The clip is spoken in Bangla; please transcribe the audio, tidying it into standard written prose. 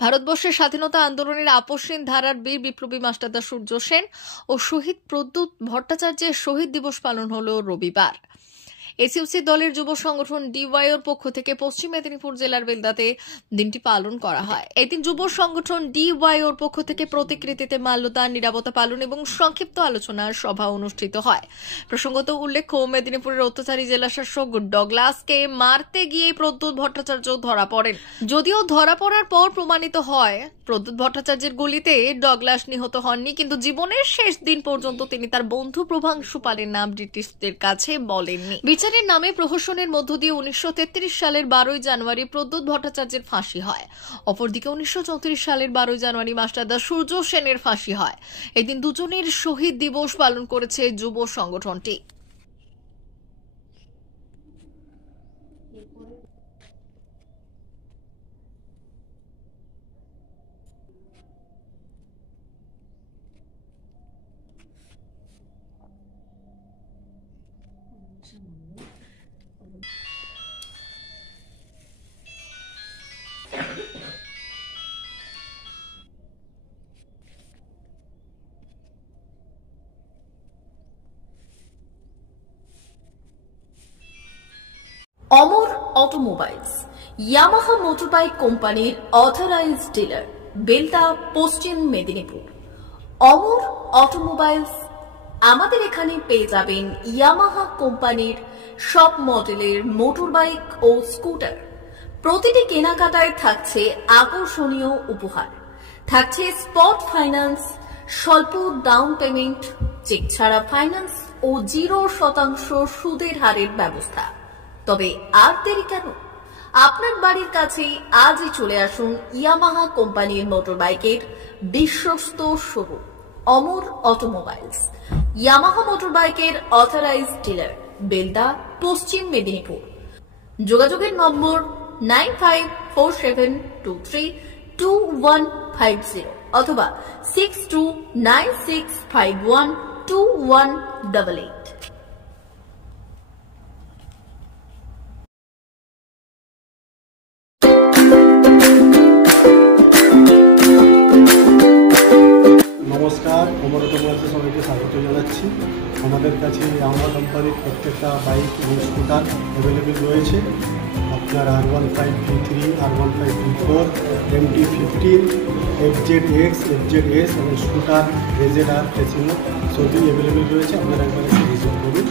ভারতবর্ষের স্বাধীনতা আন্দোলনের আপসহীন ধারার বীর বিপ্লবী মাস্টারদা সূর্য সেন ও শহীদ প্রদ্যুৎ ভট্টাচার্যের শহীদ দিবস পালন হলো রবিবার। এসইউসি দলের যুব সংগঠন ডিওয়াইওর পক্ষ থেকে পশ্চিম মেদিনীপুর জেলার বেলদাতে দিনটি পালন করা হয়। এদিন যুব সংগঠন ডিওয়াইওর পক্ষ থেকে প্রতিকৃতিতে মাল্যদান, নিরাপত্তা পালন এবং সংক্ষিপ্ত আলোচনা সভা অনুষ্ঠিত হয়। প্রসঙ্গত উল্লেখ্য, মেদিনীপুরের অত্যাচারী জেলাশাসক ডগলাসকে মারতে গিয়ে প্রদ্যুৎ ভট্টাচার্য ধরা পড়েন। যদিও ধরা পড়ার পর প্রমাণিত হয় প্রদ্যুৎ ভট্টাচার্যের গুলিতে ডগলাস নিহত হননি, কিন্তু জীবনের শেষ দিন পর্যন্ত তিনি তার বন্ধু প্রভাংশু পালের নাম ব্রিটিশদের কাছে বলেননি। বিচারের নামে প্রহসনের মধ্য দিয়ে 1933 সালের 12 জানুয়ারি প্রদ্যুৎ ভট্টাচার্যের ফাঁসি হয়। অপরদিকে 1934 সালের 12 জানুয়ারি মাস্টারদা সূর্য সেনের ফাঁসি হয়। এদিন দুজনের শহীদ দিবস পালন করেছে যুব সংগঠনটি। অমর অটোমোবাইলস ইয়ামাহা মোটরবাইক কোম্পানির অথরাইজড ডিলার, বেলদা, পশ্চিম মেদিনীপুর। অমর অটোমোবাইলস, আমাদের এখানে পেয়ে যাবেন ইয়ামাহা কোম্পানির সব মডেলের মোটরবাইক ও স্কুটার। প্রতিটি কেনাকাটায় থাকছে আকর্ষণীয় উপহার, থাকছে স্পট ফাইন্যান্স, স্বল্প ডাউন পেমেন্ট, চেক ছাড়া ফাইন্যান্স ও 0% সুদের হারের ব্যবস্থা। তবে আর দেরি কেন? আপনার বাড়ির কাছেই আজই চলে আসুন ইয়ামাহা কোম্পানির মোটরবাইকের বিশ্বস্ত শোরুম অমর অটোমোবাইলস, ইয়ামাহা মোটরবাইকের অথরাইজড ডিলার, বেলদা, পশ্চিম মেদিনীপুর। যোগাযোগের নম্বর 9547232150 অথবা 6296512188। নমস্কার, অমর অটোমোবাইলসে সবাইকে স্বাগত জানাচ্ছি। আমাদের কাছে ইয়ামাহা কোম্পানির প্রত্যেকটা বাইক এবং স্কুটার অ্যাভেলেবেল রয়েছে। আপনার R15V3, R15V4, MT15, FZX, FZS এবং স্কুটার RZR, ফেসিনো সবই অ্যাভেলেবেল রয়েছে। আপনারা একবার এসে ভিজিট করুন।